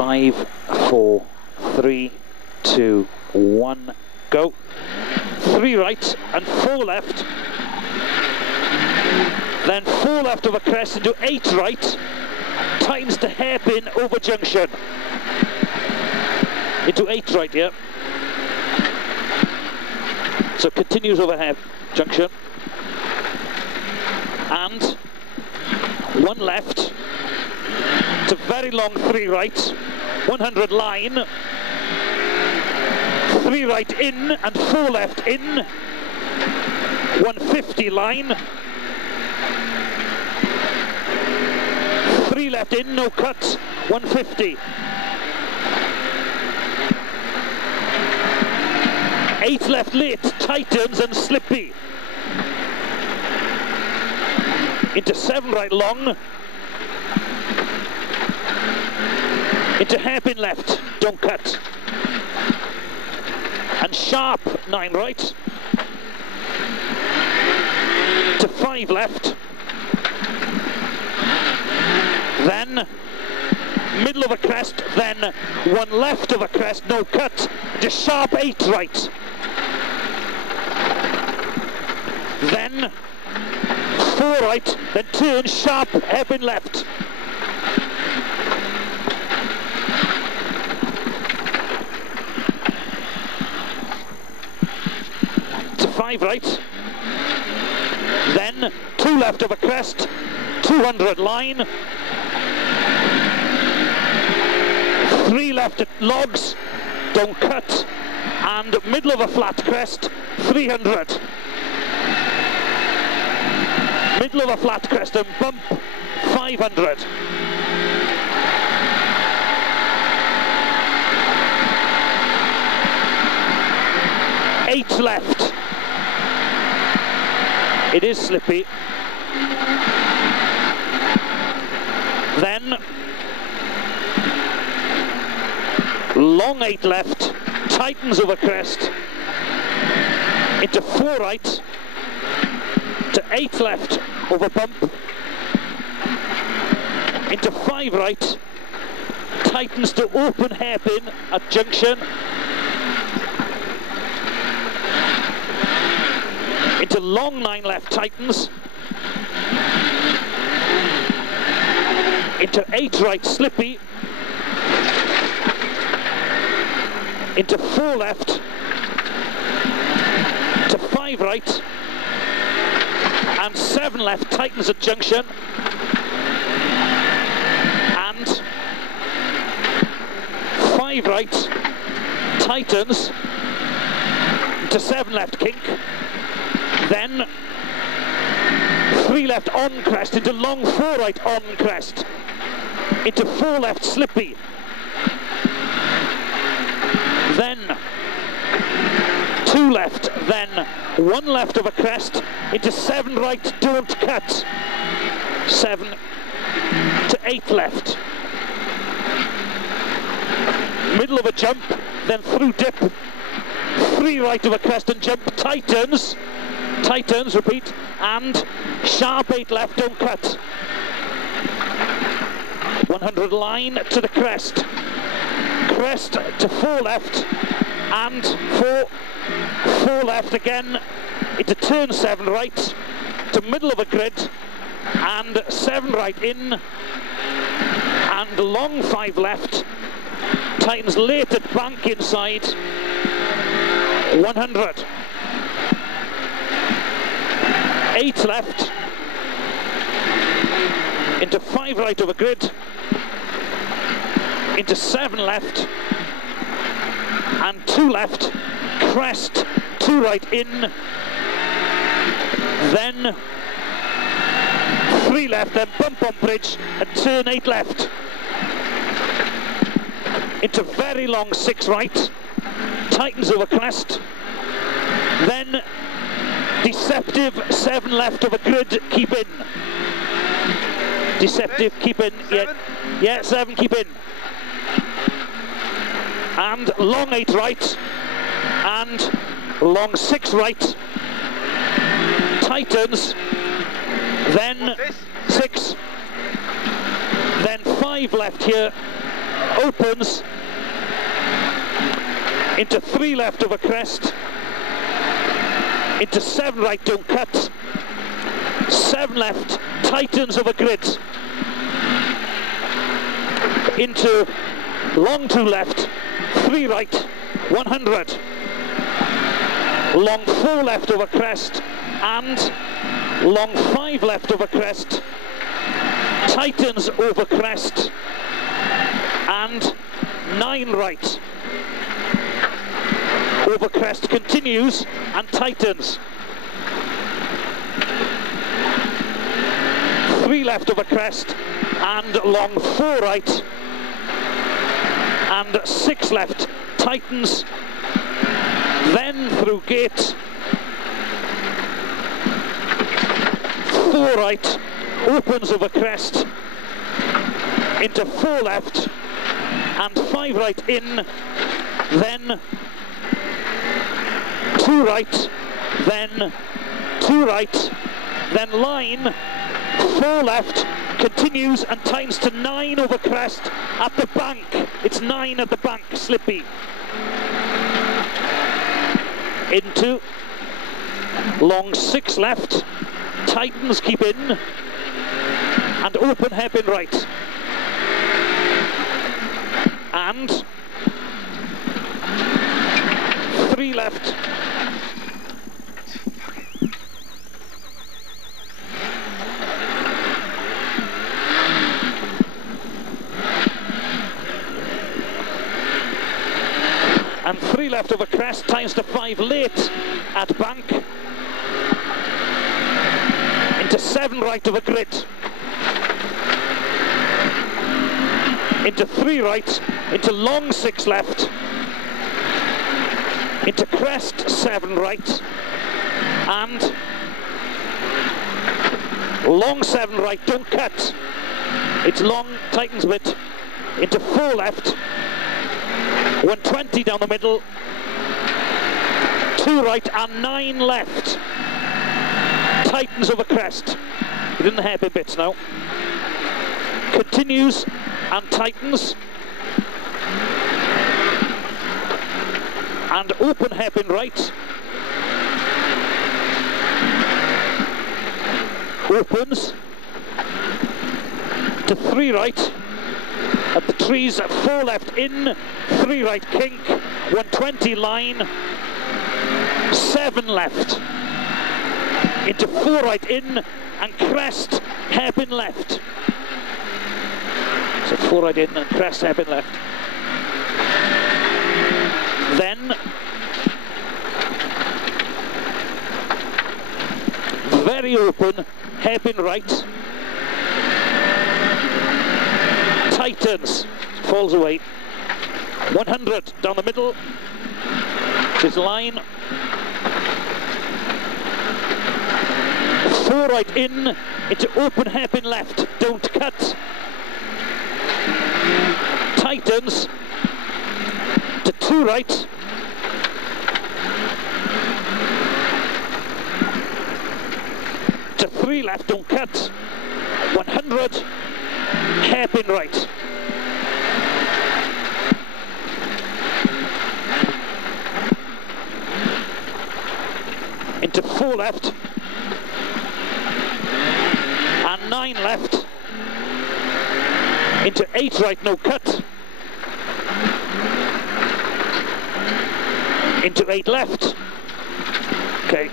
5, 4, 3, 2, 1, go. 3 right and 4 left. Then 4 left over crest into 8 right. Tightens to hairpin over junction. Into 8 right, yeah. So continues over hair junction. And 1 left. It's a very long 3 right. 100 line. 3 right in and 4 left in. 150 line. 3 left in, no cut. 150. 8 left late, tightens and slippy. Into 7 right long. Into hairpin left, don't cut. And sharp 9 right. To 5 left. Then middle of a crest, then 1 left of a crest, no cut. To sharp 8 right. Then 4 right, then turn sharp hairpin left. To 5 right. Then 2 left of a crest, 200 line. 3 left at logs, don't cut. And middle of a flat crest, 300. Middle of a flat crest and bump, 500. Eight left. It is slippy. Then long 8 left, tightens over crest. Into 4 right. To 8 left over bump. Into 5 right. Tightens to open hairpin at junction. Into long 9 left, tightens. Into 8 right, slippy. Into 4 left. To 5 right. And 7 left, tightens at junction. And 5 right, tightens. To 7 left, kink. Then 3 left on crest, into long 4 right on crest. Into 4 left, slippy. Then 2 left, then 1 left of a crest. Into 7 right, don't cut. 7 to 8 left. Middle of a jump, then through dip. 3 right of a crest and jump, tightens. Tightens, repeat, and sharp 8 left, don't cut. 100 line to the crest. Crest to 4 left, and 4 left again, into turn 7 right, to middle of a grid, and 7 right in, and long 5 left, tightens late at bank inside, 100. 8 left, into 5 right over grid, into 7 left, and 2 left, crest, 2 right in, then 3 left, then bump on bridge, and turn 8 left, into very long 6 right, tightens over crest, then deceptive 7 left of a grid, keep in. Deceptive, keep in. Yeah, 7, keep in. And long 8 right. And long 6 right. Tightens. Then 6. Then 5 left here. opens into 3 left over crest, into 7 right, don't cut, 7 left, tightens over grid, into long 2 left, 3 right, 100, long 4 left over crest, and long 5 left over crest, tightens over crest, and 9 right over crest, continues and tightens, 3 left over crest, and long 4 right, and 6 left, tightens, then through gate, 4 right, opens over crest, into 4 left, and 5 right in, then 2 right, then 2 right, then line, 4 left, continues and tightens to 9 over crest at the bank. It's 9 at the bank, slippy. Into long 6 left, tightens, keep in, and open hairpin right. And 3 left. And 3 left over crest, tightens to 5 late at bank, into 7 right over grid, into 3 right, into long 6 left, into crest 7 right, and long 7 right, don't cut, it's long, tightens a bit, into 4 left, 120 down the middle, 2 right and 9 left, tightens over crest, you're in the hairpin bits now, continues and tightens, and open hairpin right, opens to 3 right, at the trees, 4 left in, 3 right kink, 120 line, 7 left, into 4 right in, and crest, hairpin left. So 4 right in and crest, hairpin left. Then, very open, hairpin right, tightens, falls away, 100 down the middle, his line, 4 right in, into open hairpin left, don't cut, tightens, to 2 right, to 3 left, don't cut, 100, hairpin right. Into 4 left, and 9 left, into 8 right, no cut, into 8 left, okay.